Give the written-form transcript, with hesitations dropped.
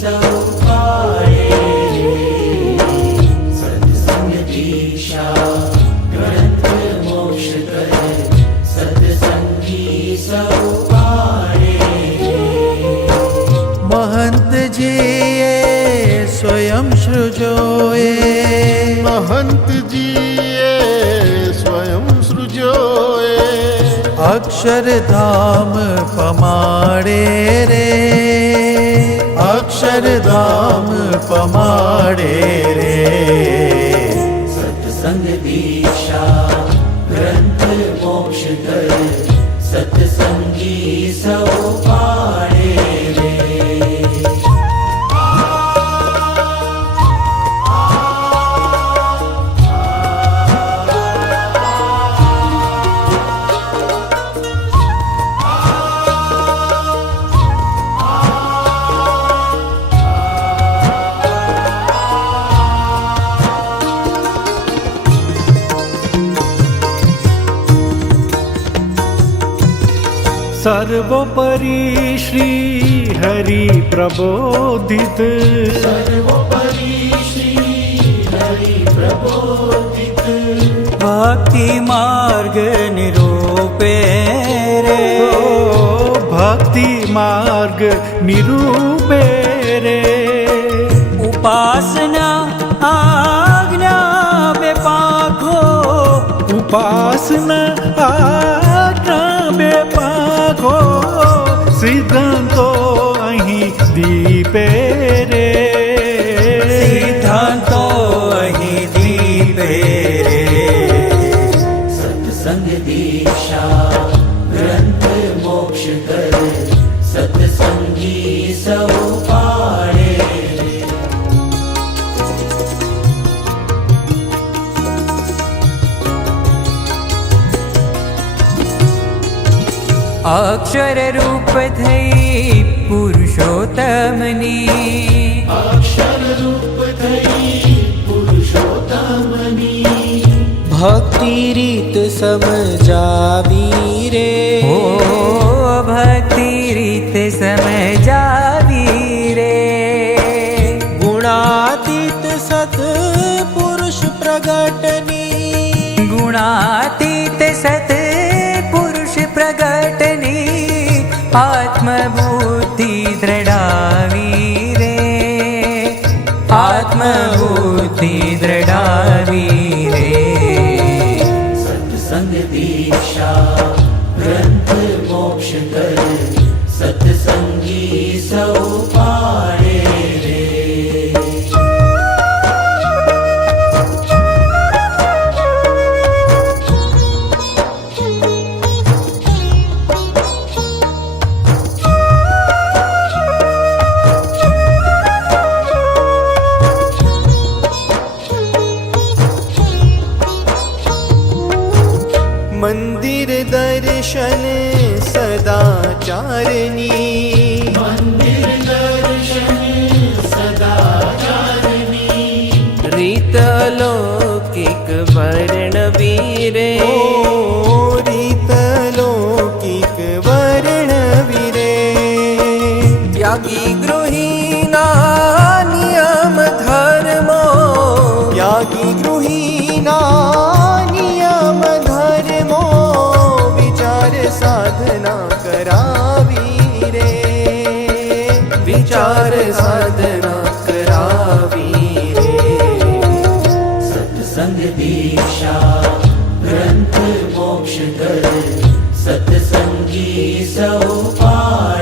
સૌ પાળે. સત્સંગ દીક્ષા ગ્રંથ મોક્ષ કરે, સત્સંગી સૌ પાળે. મહંતજીએ સ્વયં સૃજોએ, મહંતજીએ સ્વયં સૃજોએ, અક્ષરધામ પમાડે રે, અક્ષરધામ પમાડે રે. સત્સંગ દીક્ષા ગ્રંથ મોક્ષ કરે, સત્સંગી સૌ પાળે રે. સર્વોપરી શ્રી હરિ પ્રબોધિત, સર્વોપરી શ્રી હરિ પ્રબોધિત. ભક્તિ માર્ગ નિરૂપે રે, ભક્તિ માર્ગ નિરૂપે રે. ઉપાસના આજ્ઞા બે પાખો, ઉપાસના આજ્ઞા બે પાખો, સિદ્ધાંતો અહીં દીપે રે. સિદ્ધાંતો અહીં દીપે રે. સત્સંગ દીક્ષા ગ્રંથ મોક્ષ કરે, સત્સંગી સૌ પાળે. અક્ષર રૂપ થઈ પુરુષોત્તમની, અક્ષર રૂપ થઈ પુરુષોત્તમની. ભક્તિ રીત સમજાવી રે, ઓ ભક્તિ રીત સમજાવી રે. ગુણાતીત સત પુરુષ પ્રગટની, ગુણાતીત સત પુરુષ પ્રગટની, આત્મબુદ્ધિ દ્રઢાવી રે, આત્મબુદ્ધિ દ્રઢાવી રે. સત્સંગ દીક્ષા ગ્રંથ મોક્ષ કરે, સત્સંગી સૌ પાળે રે. મંદિર દર્શન સદાચારની, મંદિર દર્શન સદાચારની. રીત લૌકિક વર્ણવી રે, રીત લૌકિક વર્ણવી રે. ત્યાગી ગૃહીના નિયમ ધર્મો, ત્યાગી ગૃહીના નિયમ ધર્મો, વિચાર સાધના કરાવી રે, વિચાર સાધના કરાવી રે. સત્સંગ દીક્ષા ગ્રંથ મોક્ષ કરે, સત્સંગી સૌ પાળે.